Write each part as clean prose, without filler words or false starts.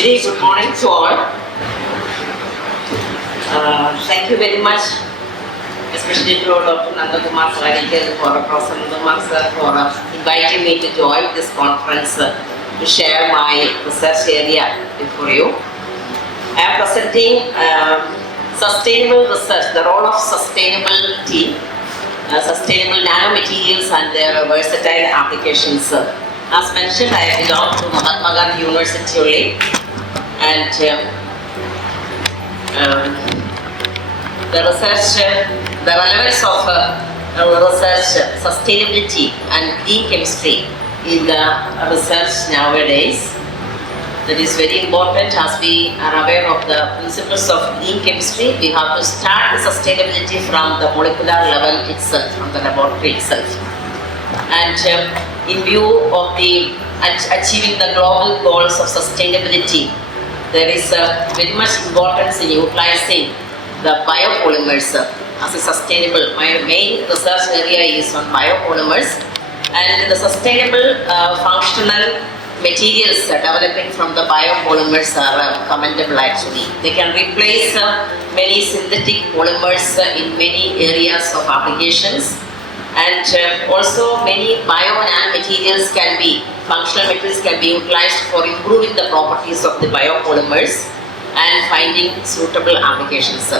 Very good morning to all. Thank you very much, especially to Dr. Nandakumar for Professor Nandakumar sir for inviting me to join this conference to share my research area before you. I am presenting sustainable research, the role of sustainability, sustainable nanomaterials and their versatile applications. As mentioned, I belong to Mahatma Gandhi University only, and the relevance of research, sustainability and green chemistry in the research nowadays. That is very important. As we are aware of the principles of green chemistry, we have to start the sustainability from the molecular level itself, from the laboratory itself. And in view of the achieving the global goals of sustainability, there is very much importance in utilizing the biopolymers as a sustainable. My main research area is on biopolymers, and the sustainable functional materials developing from the biopolymers are commendable actually. They can replace many synthetic polymers in many areas of applications, and also many bio-nanomaterials can be, functional materials can be utilized for improving the properties of the biopolymers and finding suitable applications.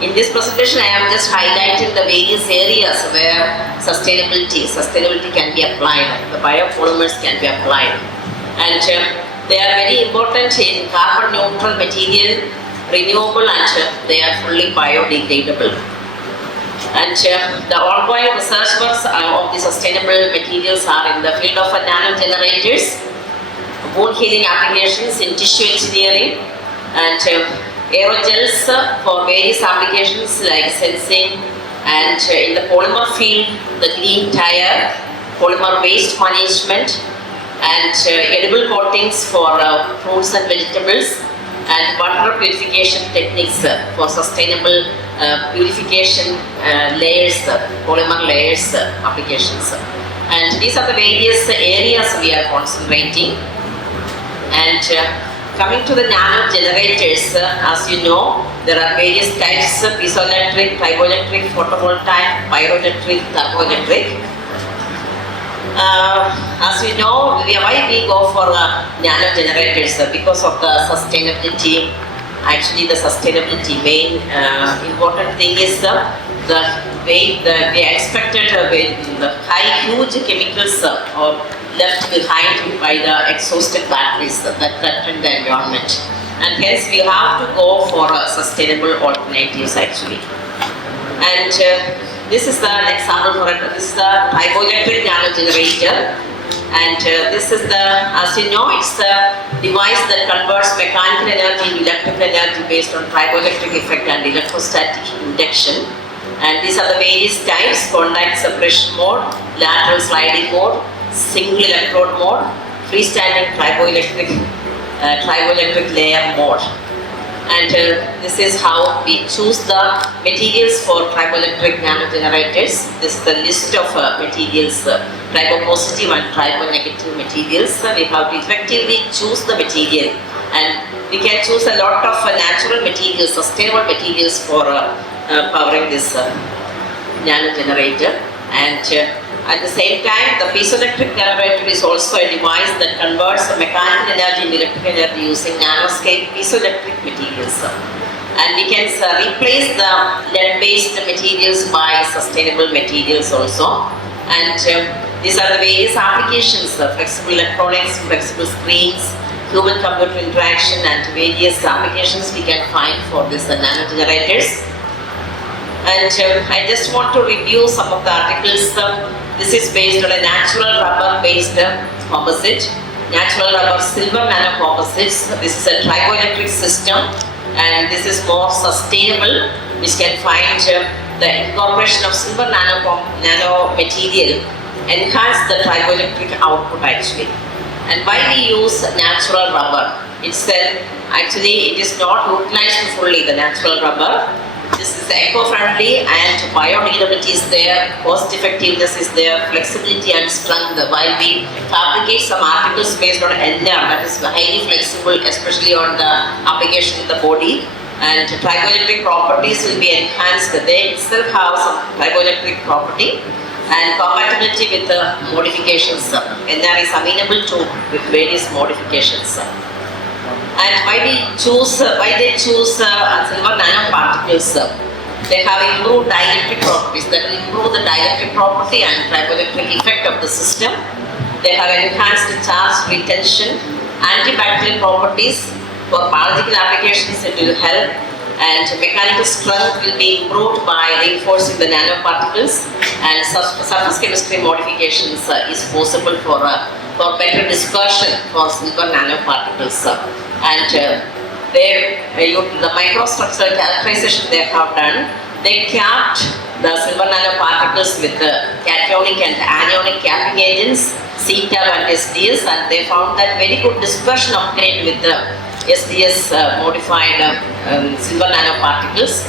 In this presentation, I am just highlighting the various areas where sustainability can be applied, the biopolymers can be applied. And they are very important in carbon neutral material, renewable, and they are fully biodegradable. And the ongoing research works of the sustainable materials are in the field of nanogenerators, wound healing applications in tissue engineering, and aerogels for various applications like sensing, and in the polymer field, the green tire, polymer waste management, and edible coatings for fruits and vegetables, and water purification techniques for sustainable purification layers, polymer layers applications. And these are the various areas we are concentrating. And coming to the nano generators, as you know, there are various types: piezoelectric, triboelectric, photovoltaic, pyroelectric, thermoelectric. As we know, why we go for nano generators? Because of the sustainability. Actually, the sustainability main important thing is the way the expected the huge chemicals are left behind by the exhausted batteries that threaten the environment, and hence we have to go for sustainable alternatives actually. And this is the example for it. This is the triboelectric nano generator, and this is the, as you know, it's the device that converts mechanical energy into electrical energy based on triboelectric effect and electrostatic induction. And these are the various types: contact separation mode, lateral sliding mode, single electrode mode, freestanding triboelectric layer mode. And this is how we choose the materials for triboelectric nanogenerators. This is the list of materials, tribopositive and tribonegative materials. We have to effectively choose the material, and we can choose a lot of natural materials, sustainable materials for powering this nanogenerator. And at the same time, the piezoelectric generator is also a device that converts mechanical energy into electrical energy using nanoscale piezoelectric materials. And we can replace the lead-based materials by sustainable materials also. And these are the various applications: flexible electronics, flexible screens, human-computer interaction, and various applications we can find for these nanogenerators. And I just want to review some of the articles. This is based on a natural rubber-based composite, natural rubber silver nanocomposites. This is a triboelectric system, and this is more sustainable, which can find the incorporation of silver nanomaterial enhance the triboelectric output actually. And why we use natural rubber? It's actually it is not utilized fully, the natural rubber. This is eco-friendly and biodegradability is there, cost effectiveness is there, flexibility and strength. While we fabricate some articles based on NR, that is highly flexible, especially on the application in the body, and trigoelectric properties will be enhanced. They itself have some trigoelectric property and compatibility with the modifications. NR is amenable to with various modifications. And why they choose silver nanoparticles? They have improved dielectric properties that will improve the dielectric property and trigoelectric effect of the system. They have enhanced charge retention, antibacterial properties. For biological applications it will help, and mechanical strength will be improved by reinforcing the nanoparticles, and surface chemistry modifications is possible for better dispersion for silver nanoparticles. And the microstructural characterization they have done, they capped the silver nanoparticles with cationic and anionic capping agents, CEFIPRA and SDS, and they found that very good dispersion obtained with the SDS modified silver nanoparticles.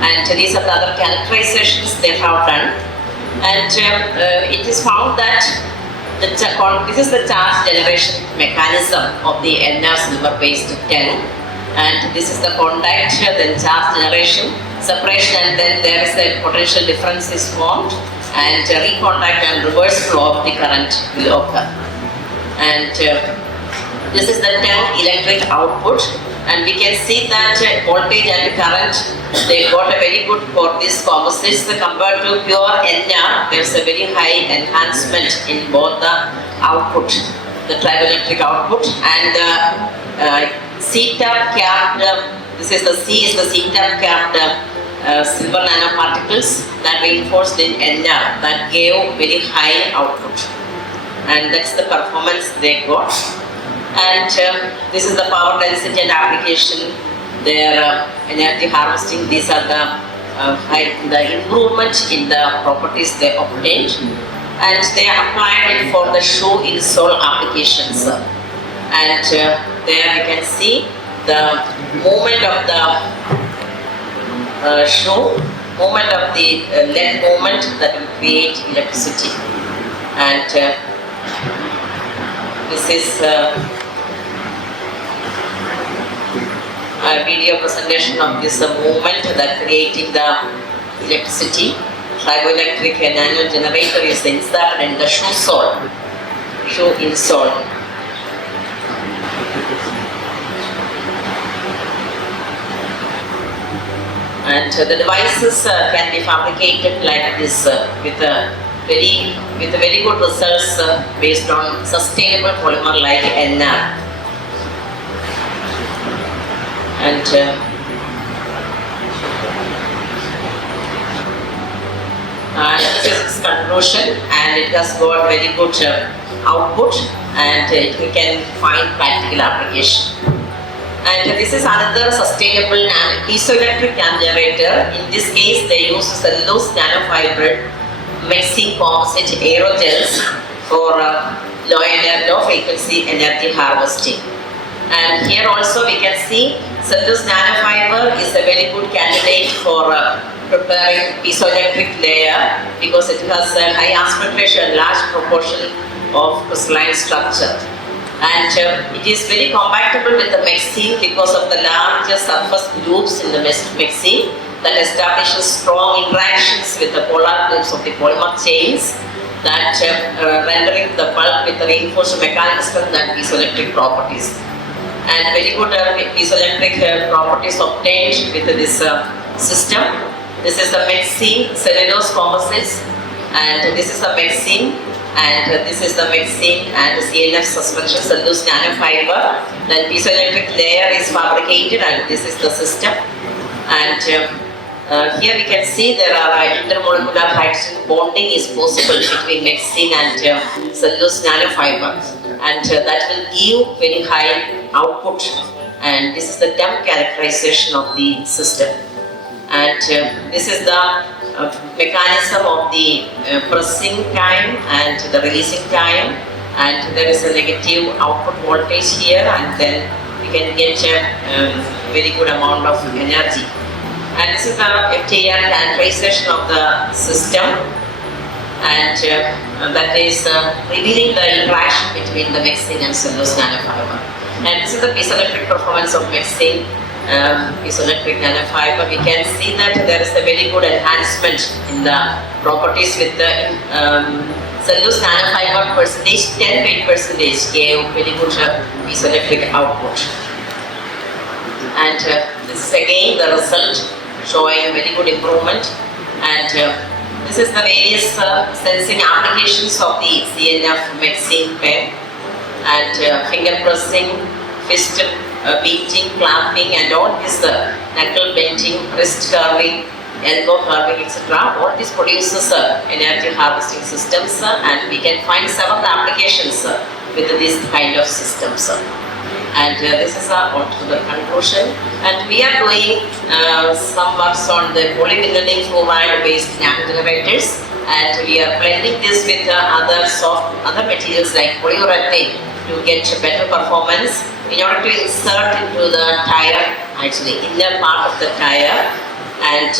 And these are the other characterizations they have done. And it is found that this is the charge generation mechanism of the NR silver based 10, and this is the contact, then charge generation, separation, and then there is a potential difference is formed, and recontact and reverse flow of the current will occur. And this is the 10 electric output, and we can see that voltage and current, they got a very good for these composites compared to pure NR. There's a very high enhancement in both the output, the trigoelectric output, and the CEFIPRA capped, this is the C is the CEFIPRA capped silver nanoparticles that reinforced in NR, that gave very high output, and that's the performance they got. And this is the power density and application, their energy harvesting. These are the improvement in the properties they obtained, and they applied it for the shoe insole applications. And there you can see the movement of the shoe, movement of the leg movement that will create electricity. And this is a video presentation of this movement that creating the electricity. Trigoelectric nano generator is installed in the shoe sole, shoe insole. And the devices can be fabricated like this with very good results based on sustainable polymer like NR. And this is its conclusion, and it has got very good output, and we can find practical application. And this is another sustainable piezoelectric generator. In this case, they use cellulose nanofiber mixing composite aerogels for low frequency energy harvesting. And here also we can see cellulose nanofiber is a very good candidate for preparing piezoelectric layer, because it has a high aspect ratio and large proportion of crystalline structure. And it is very compatible with the mixing because of the large surface loops in the mixing that establishes strong interactions with the polar groups of the polymer chains, that rendering the pulp with the reinforced mechanical strength and piezoelectric properties. And very good piezoelectric properties obtained with this system. This is the mixing cellulose composites, and this is the mixing, and this is the mixing and the CNF suspension cellulose nanofiber. Then piezoelectric layer is fabricated, and this is the system. And here we can see there are intermolecular hydrogen bonding is possible between mixing and cellulose nanofiber, and that will give very high output. And this is the temp characterization of the system. And this is the mechanism of the pressing time and the releasing time, and there is a negative output voltage here, and then we can get a very good amount of energy. And this is the FTR characterization of the system, and that is revealing the interaction between the mixing and cellulose nanofiber. And this is the piezoelectric performance of mixing piezoelectric nanofiber. We can see that there is a very good enhancement in the properties with the cellulose nanofiber percentage, 10 weight percentage gave very good piezoelectric output. And this is again the result showing very good improvement. And this is the various sensing applications of the CNF mixing pen, and finger pressing, fist beating, clamping, and all this knuckle bending, wrist curving, elbow curving, etc. All this produces energy harvesting systems, and we can find several applications with this kind of systems. And this is on to the conclusion. And we are doing some works on the polymineral fluoride based nanogenerators, and we are blending this with other materials like polyurethane to get better performance in order to insert into the tire, actually inner part of the tire, and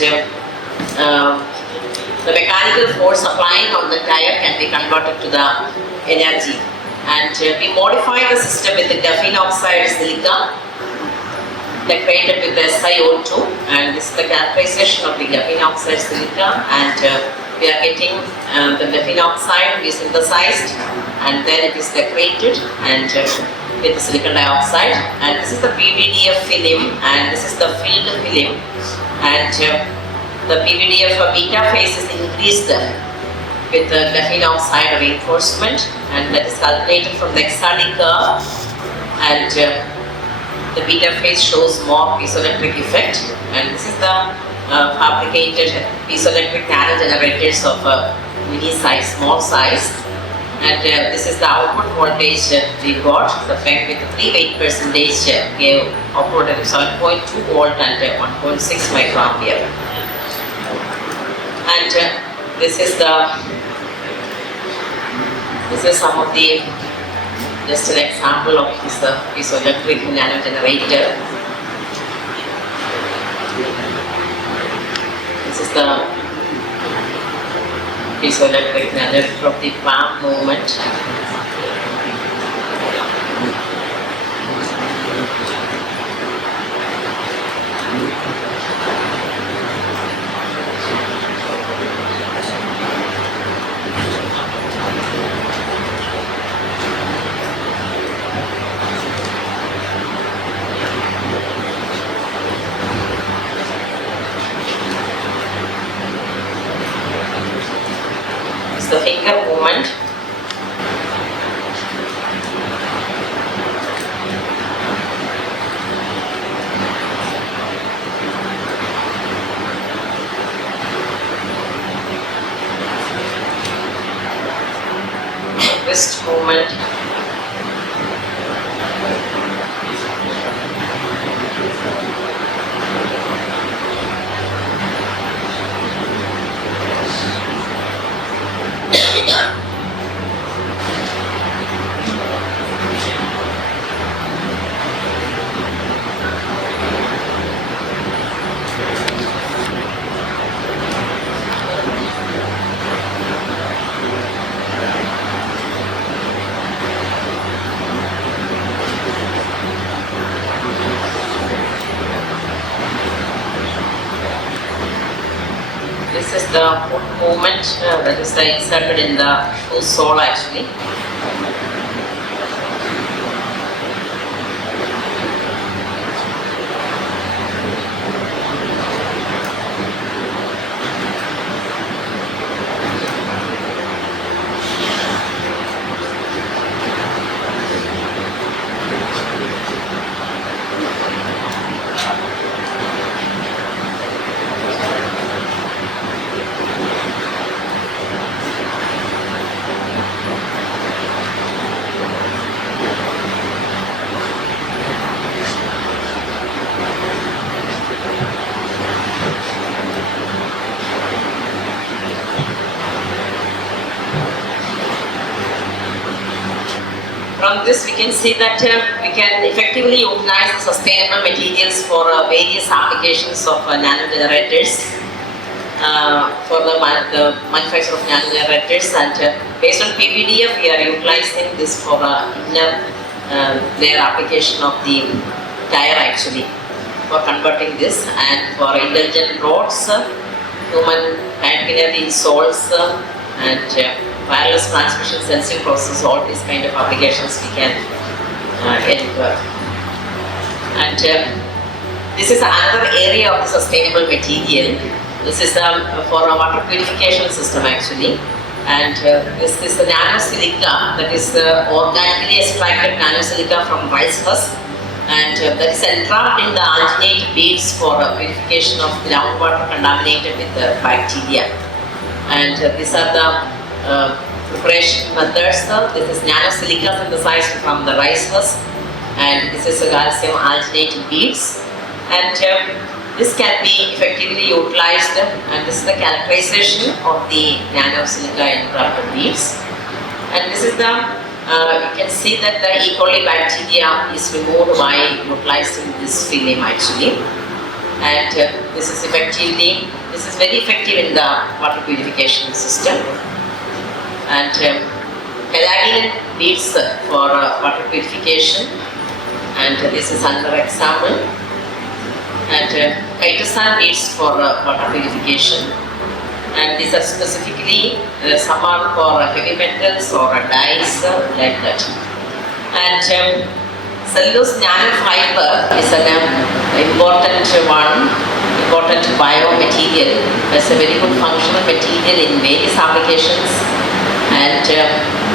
the mechanical force applying on the tire can be converted to the energy. And we modify the system with the graphene oxide silica decorated with SiO2, and this is the characterization of the graphene oxide silica. And we are getting the graphene oxide, we synthesized, and then it is decorated and with the silicon dioxide. And this is the PVDF film, and this is the filled film, and the PVDF beta phase is increased with the graphene oxide reinforcement, and that is calculated from the XRD curve, and the beta phase shows more piezoelectric effect. And this is the fabricated piezoelectric nanogenerators of mini size, small size. And this is the output voltage we got. The pen with 3 weight percentage gave output at 7.2 volt and 1.6 microampere. And this is some of the, just an example of this piezoelectric nanogenerator. This is the piezoelectric nanogenerator of the palm movement. The finger movement. Wrist movement. This is the foot movement that is inserted in the shoe sole actually. can see that we can effectively utilize the sustainable materials for various applications of nanogenerators, for the manufacture of nanogenerators, and based on PVDF we are utilizing this for inner layer application of the tire actually, for converting this, and for intelligent roads, human machinery insoles, and wireless transmission sensing process, all these kind of applications we can enter. And this is another area of the sustainable material. This is for a water purification system actually, and this is the nanosilica, that is organically extracted nanosilica from rice husk, and that is entrapped in the alginate beads for purification of groundwater contaminated with bacteria. And these are the preparation methods. This is nanosilica synthesized from the rice husk, and this is a calcium alginate beads, and this can be effectively utilized, and this is the characterization of the nanosilica entrapped beads. And this is the you can see that the E. coli bacteria is removed by utilizing this film actually, and this is very effective in the water purification system. And collagen beads for water purification, and this is another example. And chitosan beads for water purification, and these are specifically some are for heavy metals or dyes like that. And cellulose nanofiber is an important biomaterial. It's a very good functional material in various applications. And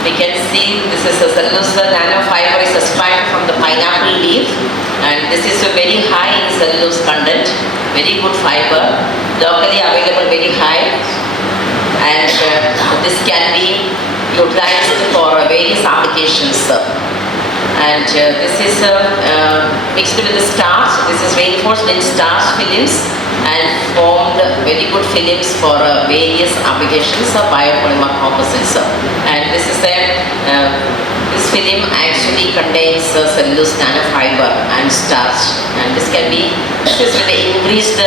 we can see this is a cellulose nanofiber is extracted from the pineapple leaf, and this is a very high in cellulose content, very good fiber, locally available very high, and this can be utilized for various applications. And this is mixed with the starch. This is reinforced in starch films and formed very good films for various applications of biopolymer composites. And this is this film actually contains cellulose nanofiber and starch, and this is with the increased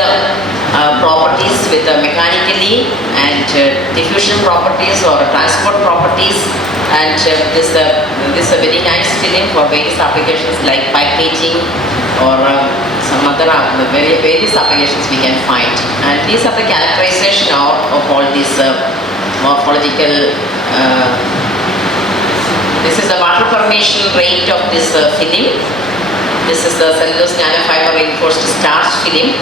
properties with mechanically and diffusion properties or transport properties, and this is a very nice film for various applications like packaging or some other various applications we can find. And these are the characterization of all these morphological. This is the water formation rate of this film. This is the cellulose nanofiber reinforced starch film,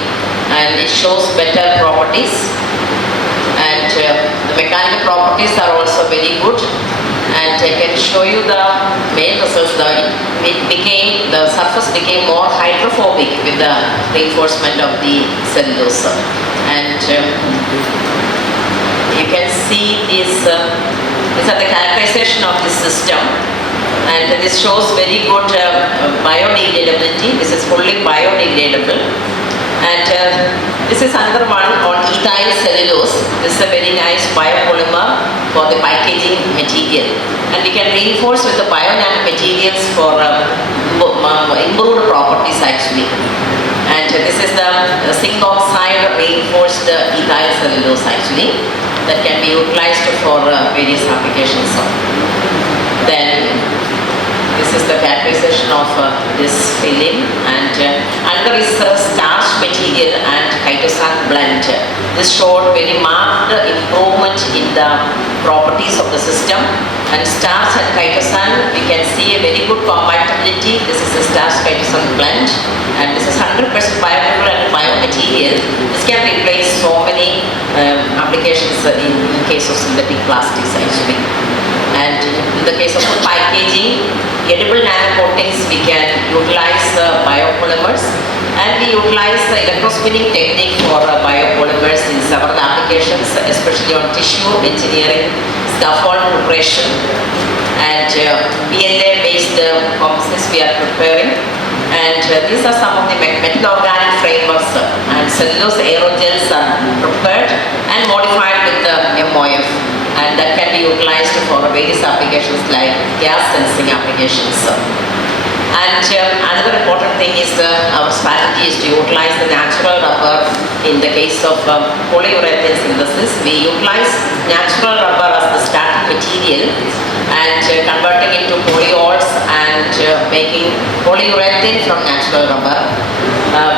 and it shows better properties, and the mechanical properties are also very good. And I can show you the main results. The surface became more hydrophobic with the reinforcement of the cellulose, and you can see these are the characterization of this system, and this shows very good biodegradability. This is fully biodegradable. And this is another one on ethyl cellulose. This is a very nice biopolymer for the packaging material, and we can reinforce with the bio-nanomaterials for improved properties actually. And this is the zinc oxide reinforced ethyl cellulose actually, that can be utilized for various applications. Then this is the characterization of this film, and another is starch material and chitosan blend. This showed very marked improvement in the properties of the system, and starch and chitosan we can see a very good compatibility. This is a starch chitosan blend, and this is 100% biodegradable and biomaterial. This can replace so many applications in case of synthetic plastics actually. And in the case of packaging, edible nanocoatings, we can utilize biopolymers, and we utilize the electrospinning technique for biopolymers in several applications, especially on tissue engineering, scaffold preparation, and PLA-based composites we are preparing. And these are some of the metal organic frameworks, and cellulose aerogels are prepared and modified with the MOF, and that can be utilized for various applications like gas sensing applications. And another important thing is our strategy is to utilize the natural rubber in the case of polyurethane synthesis. We utilize natural rubber as the starting material and converting it to polyols and making polyurethane from natural rubber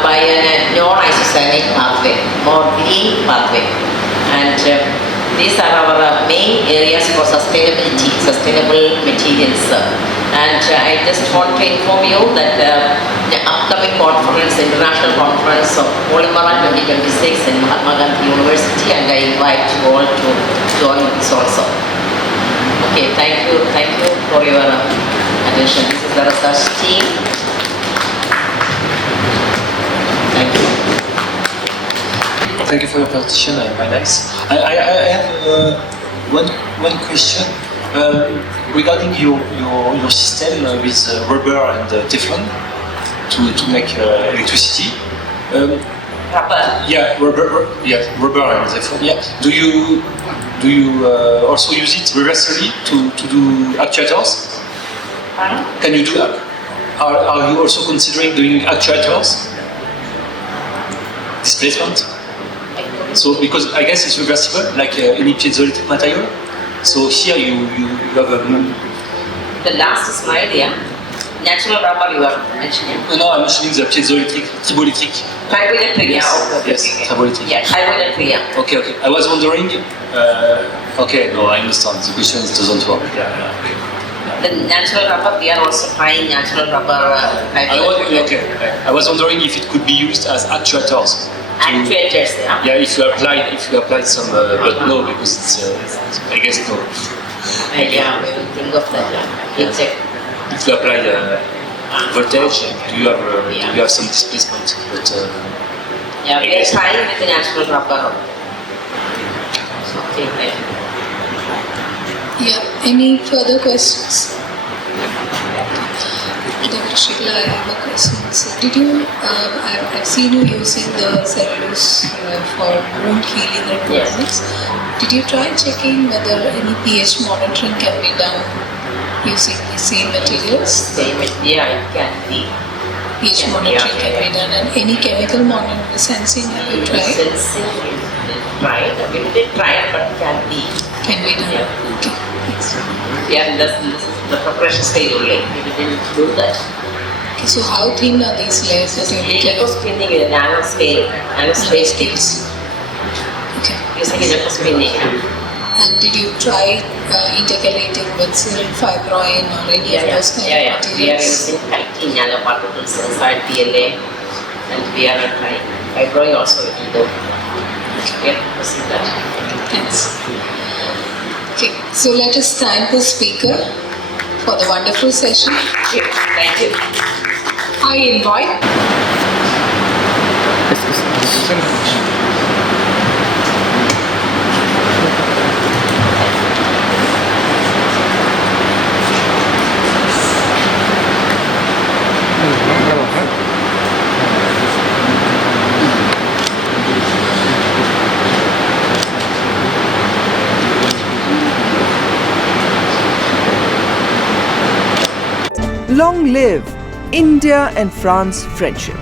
by a non-isocyanate pathway or green pathway. And these are our main areas for sustainability, sustainable materials. And I just want to inform you that the upcoming conference, International Conference of Polymer 2026 in Mahatma Gandhi University, and I invite you all to join this also. Okay, thank you for your attention. This is the research team. Thank you. Thank you for your presentation, very nice. I have one question regarding your system with rubber and Teflon to make electricity. Rubber. Yeah, rubber and Teflon. Yeah. Do you also use it reversely to do actuators? Pardon? Can you do that? Are you also considering doing actuators? Displacement? So, because I guess it's reversible, like any piezoelectric material. So here you have a... The last slide, yeah. Natural rubber you are mentioning. No, I'm mentioning the piezoelectric, triboelectric. Triboelectric, Yes, yeah. Okay, yes, okay. triboelectric. Yeah, triboelectric, yeah. Okay. I was wondering... okay, no, I understand. The question doesn't work. Yeah. The natural rubber, we are also trying natural rubber. I was wondering if it could be used as actuators. Actuators, yeah. Yeah, if you applied some, but no, because it's I guess no. Yeah, we will think of that. Yeah. We'll check. If you apply voltage, do you have some displacement? But yeah, we are trying with the natural rubber. Okay, right. Yeah, any further questions? Dr. Sreekala, I have a question. So did you, I've seen you using the cellulose for wound healing requirements. Yes. Did you try checking whether any pH monitoring can be done using the same materials? Yeah, it can be. pH monitoring can be done, and any chemical monitoring sensing, have you tried? Sensing is tried. We didn't try it, but it can be. Can be done. Yeah. Okay. Thanks. Yeah, this is the preparation stage only. We didn't do that. Okay, so how thin are these layers that you're looking at? Spinning in a nano space scales. Okay. Using electrospinning. And did you try intercalating with serum fibroin or any of those kind of materials? We are using 19 nanoparticles inside PLA, and we are trying fibroin also we can do. Okay, using that. Thanks. Okay, so let us thank the speaker for the wonderful session. Thank you. I invite. Long live India and France friendship.